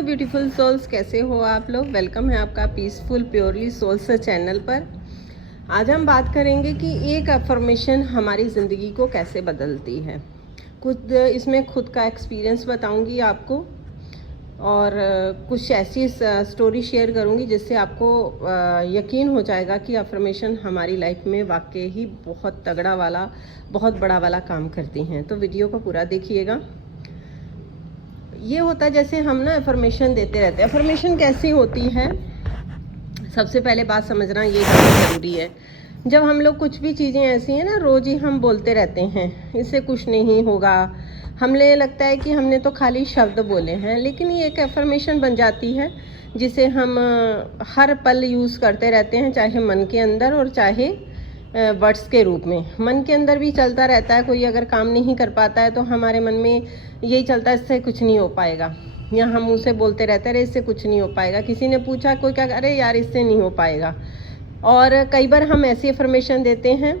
Beautiful souls, कैसे हो आप लोग। वेलकम है आपका पीसफुल प्योरली सोल्स चैनल पर। आज हम बात करेंगे कि एक अफर्मेशन हमारी ज़िंदगी को कैसे बदलती है। खुद इसमें खुद का एक्सपीरियंस बताऊंगी आपको और कुछ ऐसी स्टोरी शेयर करूंगी जिससे आपको यकीन हो जाएगा कि अफर्मेशन हमारी लाइफ में वाकई ही बहुत तगड़ा वाला, बहुत बड़ा वाला काम करती हैं। तो वीडियो को पूरा देखिएगा। ये होता है जैसे हम ना अफर्मेशन देते रहते हैं। अफर्मेशन कैसी होती है, सबसे पहले बात समझना ये ज़रूरी है। जब हम लोग कुछ भी चीज़ें ऐसी हैं ना, रोज़ ही हम बोलते रहते हैं इससे कुछ नहीं होगा, हमें लगता है कि हमने तो खाली शब्द बोले हैं, लेकिन ये एक अफर्मेशन बन जाती है जिसे हम हर पल यूज़ करते रहते हैं, चाहे मन के अंदर और चाहे वर्ड्स के रूप में। मन के अंदर भी चलता रहता है, कोई अगर काम नहीं कर पाता है तो हमारे मन में यही चलता है इससे कुछ नहीं हो पाएगा, या हम मुँह से बोलते रहते हैं अरे इससे कुछ नहीं हो पाएगा। किसी ने पूछा, कोई क्या, अरे यार इससे नहीं हो पाएगा। और कई बार हम ऐसी अफर्मेशन देते हैं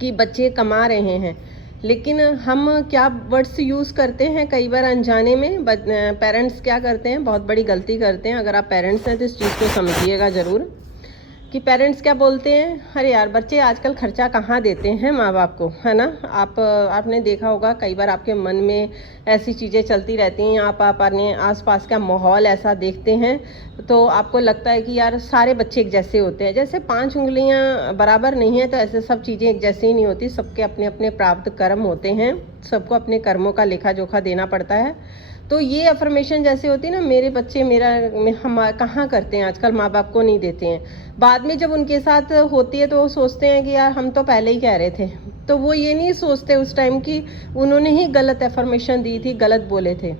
कि बच्चे कमा रहे हैं, लेकिन हम क्या वर्ड्स यूज़ करते हैं कई बार अनजाने में। पेरेंट्स क्या करते हैं, बहुत बड़ी गलती करते हैं। अगर आप पेरेंट्स हैं तो इस चीज़ को समझिएगा ज़रूर कि पेरेंट्स क्या बोलते हैं, अरे यार बच्चे आजकल खर्चा कहाँ देते हैं माँ बाप को, है ना। आपने देखा होगा कई बार आपके मन में ऐसी चीज़ें चलती रहती हैं, आप अपने आसपास का माहौल ऐसा देखते हैं तो आपको लगता है कि यार सारे बच्चे एक जैसे होते हैं। जैसे 5 उंगलियां बराबर नहीं है तो ऐसे सब चीज़ें एक जैसी ही नहीं होती। सबके अपने अपने प्राप्त कर्म होते हैं, सबको अपने कर्मों का लेखा जोखा देना पड़ता है। तो ये अफर्मेशन जैसे होती है ना, मेरे बच्चे हम कहाँ करते हैं आजकल, माँ बाप को नहीं देते हैं। बाद में जब उनके साथ होती है तो वो सोचते हैं कि यार हम तो पहले ही कह रहे थे। तो वो ये नहीं सोचते उस टाइम कि उन्होंने ही गलत अफर्मेशन दी थी, गलत बोले थे।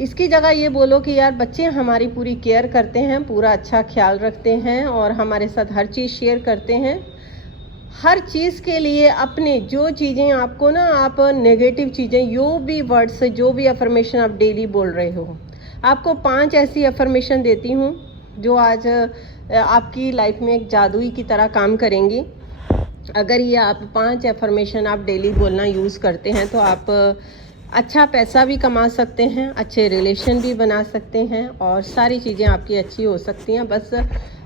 इसकी जगह ये बोलो कि यार बच्चे हमारी पूरी केयर करते हैं, पूरा अच्छा ख्याल रखते हैं और हमारे साथ हर चीज़ शेयर करते हैं। हर चीज़ के लिए अपने जो चीज़ें आपको ना, आप नेगेटिव चीज़ें, जो भी वर्ड्स, जो भी अफर्मेशन आप डेली बोल रहे हो, आपको 5 ऐसी अफर्मेशन देती हूँ जो आज आपकी लाइफ में एक जादुई की तरह काम करेंगी। अगर ये आप 5 अफर्मेशन आप डेली बोलना यूज़ करते हैं तो आप अच्छा पैसा भी कमा सकते हैं, अच्छे रिलेशन भी बना सकते हैं और सारी चीज़ें आपकी अच्छी हो सकती हैं। बस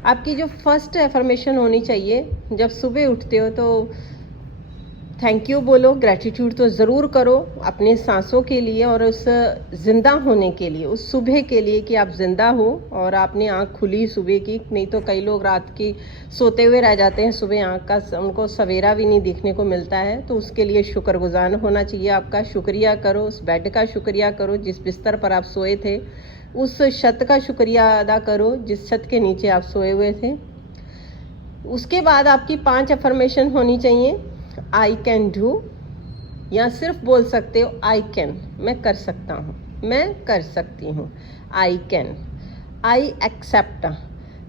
आपकी जो फर्स्ट अफर्मेशन होनी चाहिए, जब सुबह उठते हो तो थैंक यू बोलो, ग्रैटिट्यूड तो ज़रूर करो अपने सांसों के लिए और उस ज़िंदा होने के लिए, उस सुबह के लिए कि आप ज़िंदा हो और आपने आँख खुली सुबह की। नहीं तो कई लोग रात की सोते हुए रह जाते हैं, सुबह आँख का उनको सवेरा भी नहीं देखने को मिलता है। तो उसके लिए शुक्रगुजार होना चाहिए आपका। शुक्रिया करो, उस बेड का शुक्रिया करो जिस बिस्तर पर आप सोए थे, उस छत का शुक्रिया अदा करो जिस छत के नीचे आप सोए हुए थे। उसके बाद आपकी 5 अफर्मेशन होनी चाहिए। आई कैन डू, या सिर्फ बोल सकते हो आई कैन, मैं कर सकता हूँ, मैं कर सकती हूँ। आई कैन, आई एक्सेप्ट,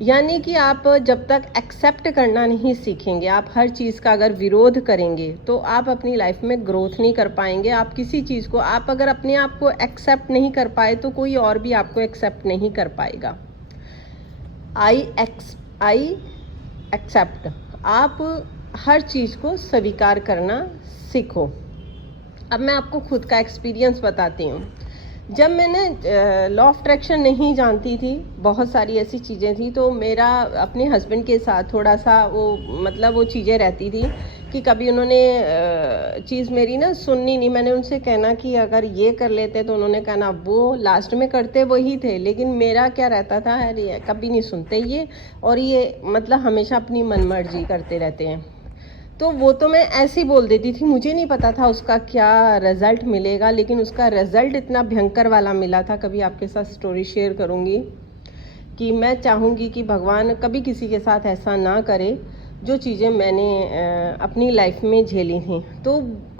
यानी कि आप जब तक एक्सेप्ट करना नहीं सीखेंगे, आप हर चीज़ का अगर विरोध करेंगे तो आप अपनी लाइफ में ग्रोथ नहीं कर पाएंगे। आप किसी चीज़ को, आप अगर अपने आप को एक्सेप्ट नहीं कर पाए तो कोई और भी आपको एक्सेप्ट नहीं कर पाएगा। आई एक्सेप्ट, आप हर चीज़ को स्वीकार करना सीखो। अब मैं आपको खुद का एक्सपीरियंस बताती हूँ। जब मैंने लॉ ऑफ अट्रैक्शन नहीं जानती थी, बहुत सारी ऐसी चीज़ें थी, तो मेरा अपने हस्बैंड के साथ थोड़ा सा वो चीज़ें रहती थी कि कभी उन्होंने चीज़ मेरी ना सुननी नहीं। मैंने उनसे कहना कि अगर ये कर लेते तो उन्होंने कहना वो, लास्ट में करते वही थे, लेकिन मेरा क्या रहता था, अरे कभी नहीं सुनते ये, और ये हमेशा अपनी मनमर्जी करते रहते हैं। तो वो तो मैं ऐसे ही बोल देती थी, मुझे नहीं पता था उसका क्या रिज़ल्ट मिलेगा, लेकिन उसका रिज़ल्ट इतना भयंकर वाला मिला था। कभी आपके साथ स्टोरी शेयर करूँगी कि मैं चाहूँगी कि भगवान कभी किसी के साथ ऐसा ना करे जो चीज़ें मैंने अपनी लाइफ में झेली थी। तो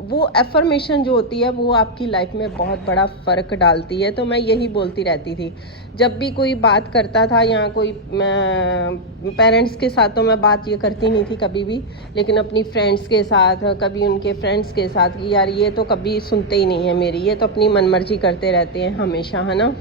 वो एफर्मेशन जो होती है वो आपकी लाइफ में बहुत बड़ा फ़र्क डालती है। तो मैं यही बोलती रहती थी जब भी कोई बात करता था, या कोई पेरेंट्स के साथ तो मैं बात ये करती नहीं थी कभी भी, लेकिन अपनी फ्रेंड्स के साथ, कभी उनके फ्रेंड्स के साथ कि यार ये तो कभी सुनते ही नहीं है मेरी, ये तो अपनी मनमर्जी करते रहते हैं हमेशा, है ना।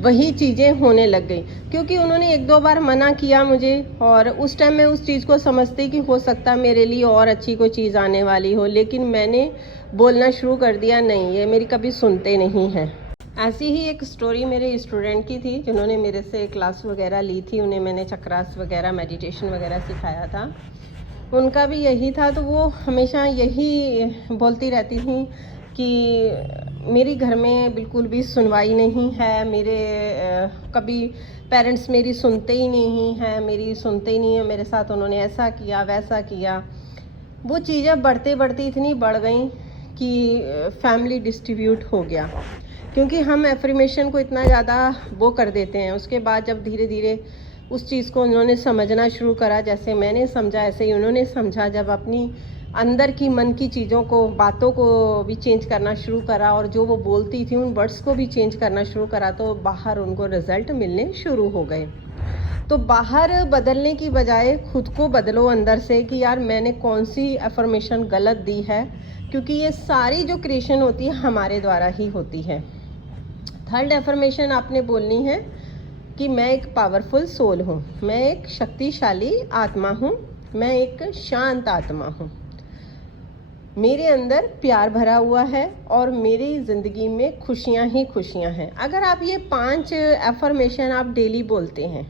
वही चीज़ें होने लग गई क्योंकि उन्होंने 1-2 बार मना किया मुझे, और उस टाइम मैं उस चीज़ को समझती कि हो सकता है मेरे लिए और अच्छी कोई चीज़ आने वाली हो, लेकिन मैंने बोलना शुरू कर दिया, नहीं ये मेरी कभी सुनते नहीं हैं। ऐसी ही एक स्टोरी मेरे स्टूडेंट की थी जिन्होंने मेरे से क्लास वगैरह ली थी। उन्हें मैंने चक्रास वगैरह, मेडिटेशन वगैरह सिखाया था। उनका भी यही था, तो वो हमेशा यही बोलती रहती थी कि मेरी घर में बिल्कुल भी सुनवाई नहीं है, कभी पेरेंट्स मेरी सुनते ही नहीं हैं, मेरे साथ उन्होंने ऐसा किया वैसा किया। वो चीज़ें बढ़ते बढ़ते इतनी बढ़ गई कि फैमिली डिस्ट्रीब्यूट हो गया, क्योंकि हम एफर्मेशन को इतना ज़्यादा वो कर देते हैं। उसके बाद जब धीरे धीरे उस चीज़ को उन्होंने समझना शुरू करा, जैसे मैंने समझा ऐसे ही उन्होंने समझा, जब अपनी अंदर की मन की चीज़ों को, बातों को भी चेंज करना शुरू करा और जो वो बोलती थी उन वर्ड्स को भी चेंज करना शुरू करा, तो बाहर उनको रिज़ल्ट मिलने शुरू हो गए। तो बाहर बदलने की बजाय खुद को बदलो अंदर से कि यार मैंने कौन सी एफर्मेशन गलत दी है, क्योंकि ये सारी जो क्रिएशन होती है हमारे द्वारा ही होती है। थर्ड एफर्मेशन आपने बोलनी है कि मैं एक पावरफुल सोल हूँ, मैं एक शक्तिशाली आत्मा हूँ, मैं एक शांत आत्मा हूँ, मेरे अंदर प्यार भरा हुआ है और मेरी ज़िंदगी में खुशियाँ ही खुशियाँ हैं। अगर आप ये 5 एफर्मेशन आप डेली बोलते हैं,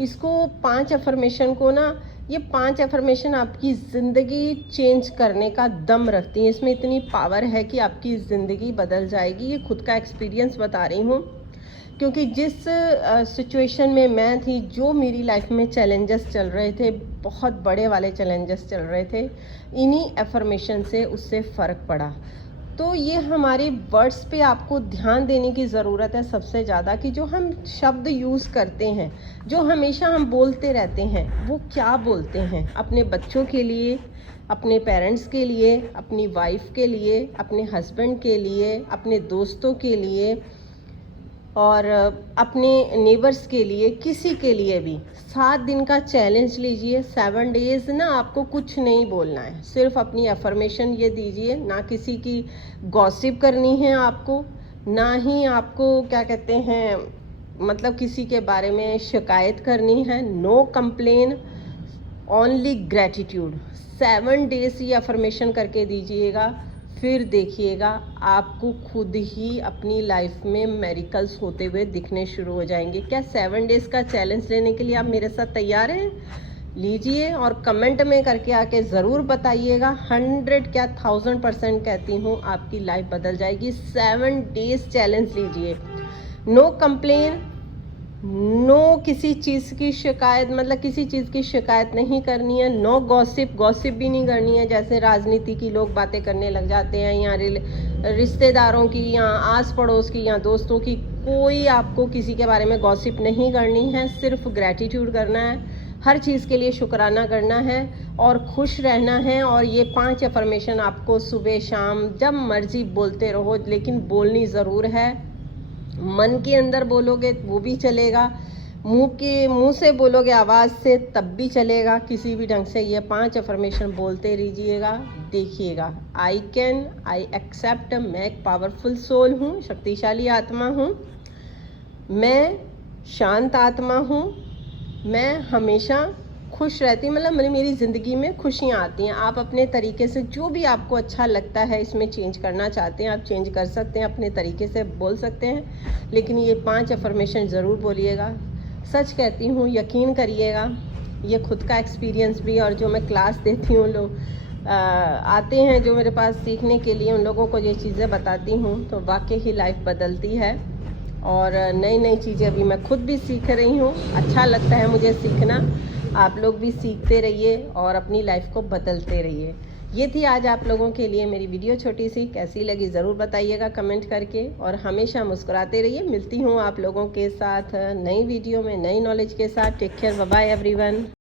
इसको 5 एफर्मेशन को ना, ये 5 एफर्मेशन आपकी ज़िंदगी चेंज करने का दम रखती हैं। इसमें इतनी पावर है कि आपकी ज़िंदगी बदल जाएगी। ये खुद का एक्सपीरियंस बता रही हूँ, क्योंकि जिस सिचुएशन में मैं थी, जो मेरी लाइफ में चैलेंजेस चल रहे थे, बहुत बड़े वाले चैलेंजेस चल रहे थे, इन्हीं एफर्मेशन से उससे फ़र्क पड़ा। तो ये हमारे वर्ड्स पे आपको ध्यान देने की ज़रूरत है सबसे ज़्यादा, कि जो हम शब्द यूज़ करते हैं, जो हमेशा हम बोलते रहते हैं, वो क्या बोलते हैं अपने बच्चों के लिए, अपने पेरेंट्स के लिए, अपनी वाइफ के लिए, अपने हस्बैंड के लिए, अपने दोस्तों के लिए और अपने नेबर्स के लिए, किसी के लिए भी। 7 दिन का चैलेंज लीजिए, 7 डेज़ ना आपको कुछ नहीं बोलना है, सिर्फ अपनी अफर्मेशन ये दीजिए। ना किसी की गॉसिप करनी है आपको, ना ही आपको क्या कहते हैं, मतलब किसी के बारे में शिकायत करनी है। No complain, only gratitude. 7 days ये अफर्मेशन करके दीजिएगा, फिर देखिएगा आपको खुद ही अपनी लाइफ में मेरिकल्स होते हुए दिखने शुरू हो जाएंगे। क्या 7 डेज़ का चैलेंज लेने के लिए आप मेरे साथ तैयार हैं? लीजिए और कमेंट में करके आके ज़रूर बताइएगा। 100 क्या 1000% कहती हूँ, आपकी लाइफ बदल जाएगी। 7 डेज़ चैलेंज लीजिए। नो कंप्लेन, नो किसी चीज़ की शिकायत, मतलब किसी चीज़ की शिकायत नहीं करनी है। नो गॉसिप भी नहीं करनी है, जैसे राजनीति की लोग बातें करने लग जाते हैं, या रिश्तेदारों की, या आस पड़ोस की, या दोस्तों की। कोई आपको किसी के बारे में गॉसिप नहीं करनी है, सिर्फ ग्रैटिट्यूड करना है, हर चीज़ के लिए शुक्राना करना है और खुश रहना है। और ये 5 अफर्मेशन आपको सुबह शाम जब मर्जी बोलते रहो, लेकिन बोलनी ज़रूर है। मन के अंदर बोलोगे वो भी चलेगा, मुंह से बोलोगे आवाज़ से तब भी चलेगा, किसी भी ढंग से ये 5 अफर्मेशन बोलते रहिएगा। देखिएगा, आई कैन, आई एक्सेप्ट, मैं एक पावरफुल सोल हूँ, शक्तिशाली आत्मा हूँ, मैं शांत आत्मा हूँ, मैं हमेशा खुश रहती, मतलब मेरी ज़िंदगी में खुशियाँ आती हैं। आप अपने तरीके से जो भी आपको अच्छा लगता है, इसमें चेंज करना चाहते हैं आप चेंज कर सकते हैं, अपने तरीके से बोल सकते हैं, लेकिन ये 5 अफर्मेशन ज़रूर बोलिएगा। सच कहती हूँ, यकीन करिएगा, ये खुद का एक्सपीरियंस भी, और जो मैं क्लास देती हूँ, लोग आते हैं जो मेरे पास सीखने के लिए, उन लोगों को ये चीज़ें बताती हूँ, तो वाकई ही लाइफ बदलती है। और नई नई चीज़ें अभी मैं खुद भी सीख रही हूँ, अच्छा लगता है मुझे सीखना। आप लोग भी सीखते रहिए और अपनी लाइफ को बदलते रहिए। ये थी आज आप लोगों के लिए मेरी वीडियो छोटी सी, कैसी लगी ज़रूर बताइएगा कमेंट करके, और हमेशा मुस्कुराते रहिए। मिलती हूँ आप लोगों के साथ नई वीडियो में नई नॉलेज के साथ। Take care, bye bye everyone.